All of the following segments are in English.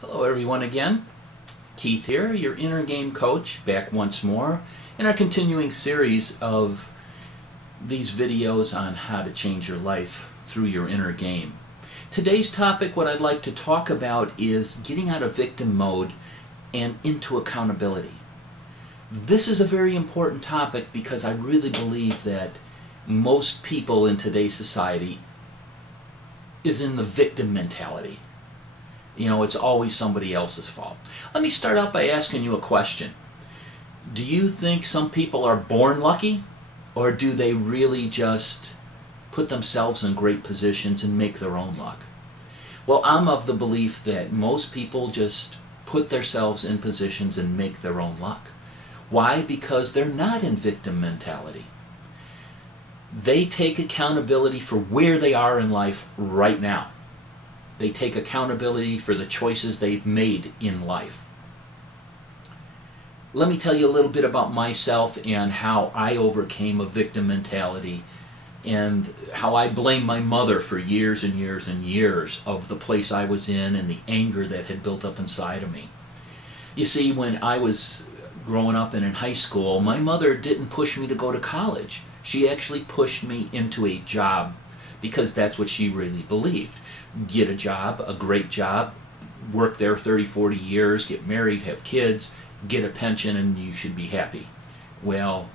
Hello everyone again. Keith here, your inner game coach, back once more in our continuing series of these videos on how to change your life through your inner game. Today's topic, what I'd like to talk about, is getting out of victim mode and into accountability. This is a very important topic because I really believe that most people in today's society is in the victim mentality. You know, it's always somebody else's fault. Let me start out by asking you a question. Do you think some people are born lucky, or do they really just put themselves in great positions and make their own luck? Well, I'm of the belief that most people just put themselves in positions and make their own luck. Why? Because they're not in victim mentality. They take accountability for where they are in life right now. They take accountability for the choices they've made in life. Let me tell you a little bit about myself and how I overcame a victim mentality and how I blame my mother for years and years and years of the place I was in and the anger that had built up inside of me. You see, when I was growing up and in high school, my mother didn't push me to go to college. She actually pushed me into a job because that's what she really believed. Get a job, a great job, work there 30, 40 years, get married, have kids, get a pension, and you should be happy. Well,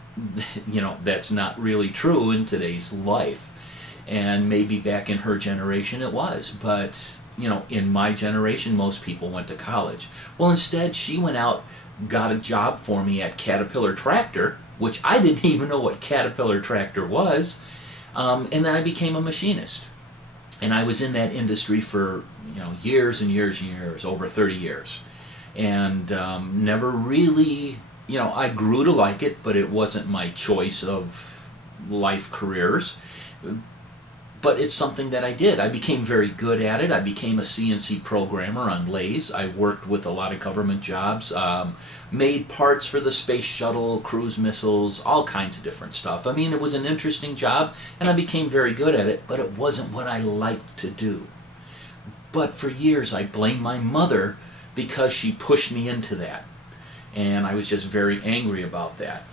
you know, that's not really true in today's life. And maybe back in her generation it was, but, you know, in my generation most people went to college. Well, instead she went out, got a job for me at Caterpillar Tractor, which I didn't even know what Caterpillar Tractor was, and then I became a machinist. And I was in that industry for, you know, years and years and years, over 30 years. And never really, you know, I grew to like it, but it wasn't my choice of life careers. But it's something that I did. I became very good at it. I became a CNC programmer on lathes. I worked with a lot of government jobs, made parts for the space shuttle, cruise missiles, all kinds of different stuff. I mean, it was an interesting job, and I became very good at it, but it wasn't what I liked to do. But for years, I blamed my mother because she pushed me into that. And I was just very angry about that.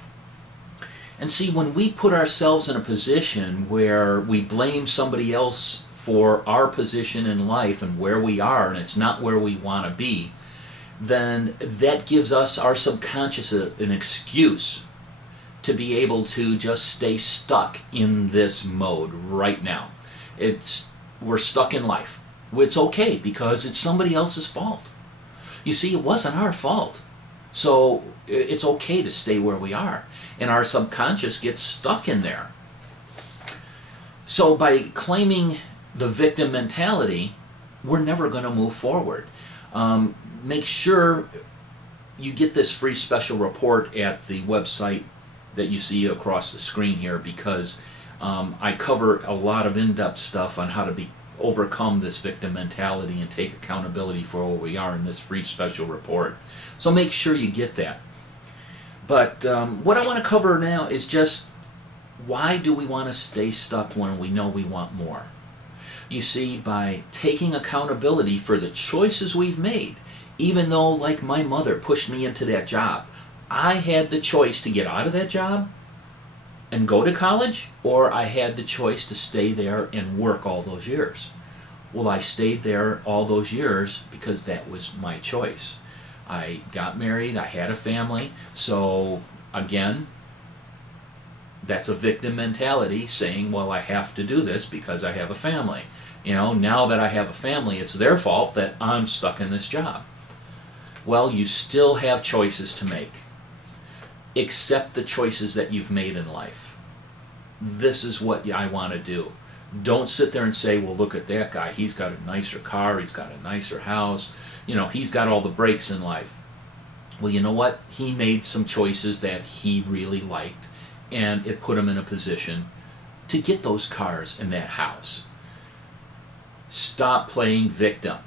And see, when we put ourselves in a position where we blame somebody else for our position in life and where we are, and it's not where we want to be, then that gives us, our subconscious, an excuse to be able to just stay stuck in this mode right now. We're stuck in life. It's okay because it's somebody else's fault. You see, it wasn't our fault. So it's okay to stay where we are. And our subconscious gets stuck in there. So by claiming the victim mentality, we're never going to move forward. Make sure you get this free special report at the website that you see across the screen here, because I cover a lot of in-depth stuff on how to overcome this victim mentality and take accountability for where we are in this free special report. So make sure you get that. But what I want to cover now is just, why do we want to stay stuck when we know we want more? You see, by taking accountability for the choices we've made, even though, like my mother pushed me into that job, I had the choice to get out of that job and go to college, or I had the choice to stay there and work all those years. Well, I stayed there all those years because that was my choice. I got married, I had a family, so again, that's a victim mentality saying, well, I have to do this because I have a family. You know, now that I have a family, it's their fault that I'm stuck in this job. Well, you still have choices to make. Accept the choices that you've made in life. This is what I want to do. Don't sit there and say, well, look at that guy. He's got a nicer car. He's got a nicer house. You know, he's got all the breaks in life. Well, you know what? He made some choices that he really liked, and it put him in a position to get those cars and that house. Stop playing victim.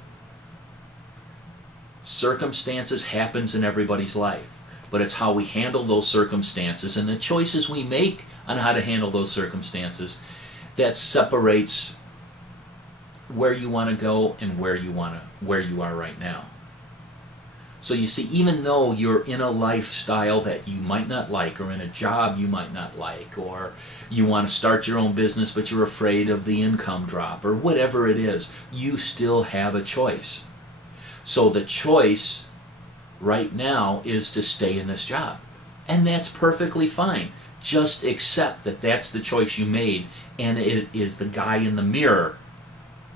Circumstances happens in everybody's life, but it's how we handle those circumstances and the choices we make on how to handle those circumstances that separates where you want to go and where you are right now. So you see, even though you're in a lifestyle that you might not like, or in a job you might not like, or you want to start your own business but you're afraid of the income drop, or whatever it is, you still have a choice. So the choice right now is to stay in this job. And that's perfectly fine. Just accept that that's the choice you made, and it is the guy in the mirror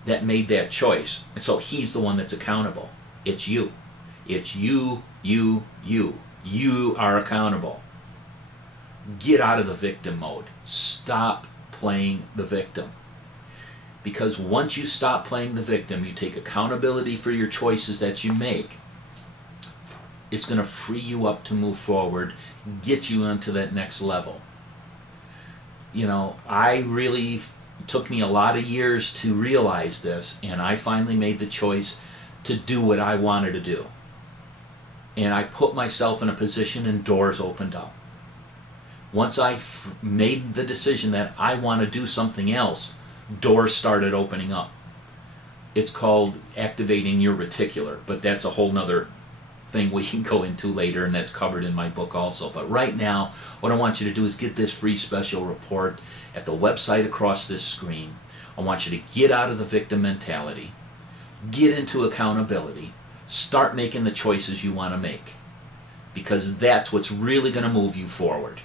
that made that choice. And so he's the one that's accountable. It's you. It's you, you, you. You are accountable. Get out of the victim mode. Stop playing the victim. Because once you stop playing the victim, you take accountability for your choices that you make, it's going to free you up to move forward, get you onto that next level. You know, took me a lot of years to realize this, and I finally made the choice to do what I wanted to do. And I put myself in a position and doors opened up. Once I made the decision that I want to do something else, doors started opening up. It's called activating your reticular, but that's a whole nother thing we can go into later, and that's covered in my book also. But right now, what I want you to do is get this free special report at the website across this screen. I want you to get out of the victim mentality, get into accountability, start making the choices you want to make, because that's what's really going to move you forward.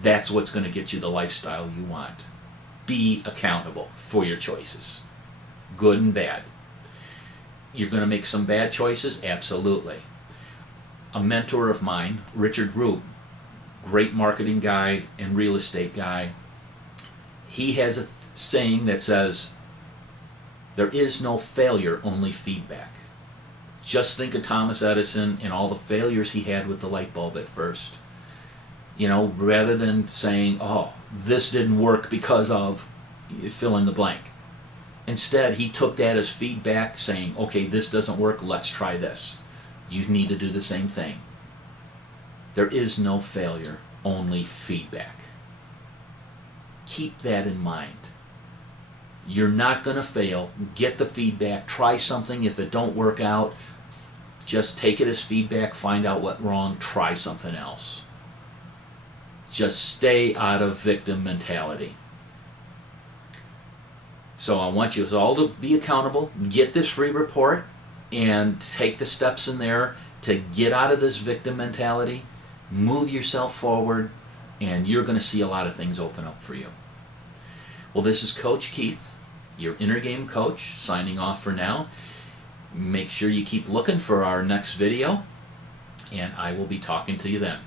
That's what's going to get you the lifestyle you want. Be accountable for your choices, good and bad. You're going to make some bad choices? Absolutely. A mentor of mine, Richard Roop, great marketing guy and real estate guy, he has a saying that says, there is no failure, only feedback. Just think of Thomas Edison and all the failures he had with the light bulb at first. You know, rather than saying, oh, this didn't work because of, fill in the blank. Instead, he took that as feedback, saying, okay, this doesn't work, let's try this. You need to do the same thing. There is no failure, only feedback. Keep that in mind. You're not going to fail. Get the feedback. Try something. If it don't work out, just take it as feedback, find out what's wrong, try something else. Just stay out of victim mentality. So I want you all to be accountable, get this free report, and take the steps in there to get out of this victim mentality, move yourself forward, and you're going to see a lot of things open up for you. Well, this is Coach Keith, your Inner Game Coach, signing off for now. Make sure you keep looking for our next video, and I will be talking to you then.